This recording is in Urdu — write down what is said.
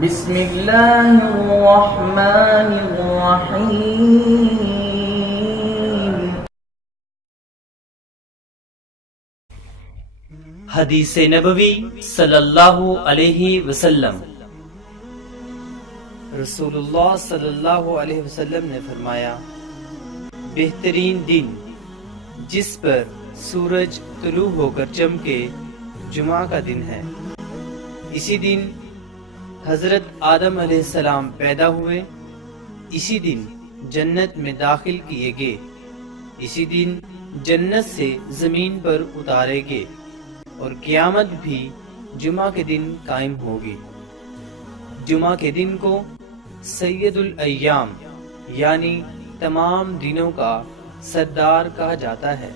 بسم اللہ الرحمن الرحیم۔ حدیث نبوی صلی اللہ علیہ وسلم۔ رسول اللہ صلی اللہ علیہ وسلم نے فرمایا، بہترین دن جس پر سورج طلوع ہو کر چمکے جمعہ کا دن ہے۔ اسی دن حضرت آدم علیہ السلام پیدا ہوئے، اسی دن جنت میں داخل کیے گئے، اسی دن جنت سے زمین پر اتارے گئے، اور قیامت بھی جمعہ کے دن قائم ہوگی۔ جمعہ کے دن کو سید الایام یعنی تمام دنوں کا سردار کہا جاتا ہے۔